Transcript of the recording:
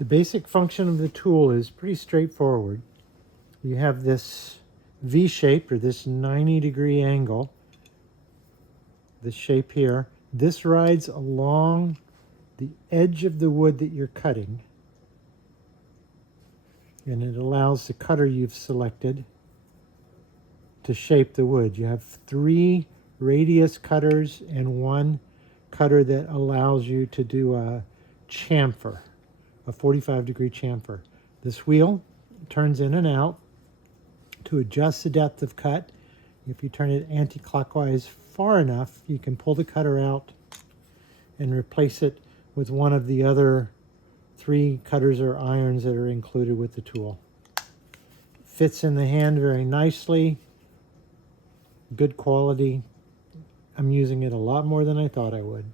The basic function of the tool is pretty straightforward. You have this V shape, or this 90-degree angle, this shape here. This rides along the edge of the wood that you're cutting, and it allows the cutter you've selected to shape the wood. You have 3 radius cutters and 1 cutter that allows you to do a chamfer, a 45-degree chamfer. This wheel turns in and out to adjust the depth of cut. If you turn it anti-clockwise far enough, you can pull the cutter out and replace it with one of the other 3 cutters or irons that are included with the tool. Fits in the hand very nicely. Good quality. I'm using it a lot more than I thought I would.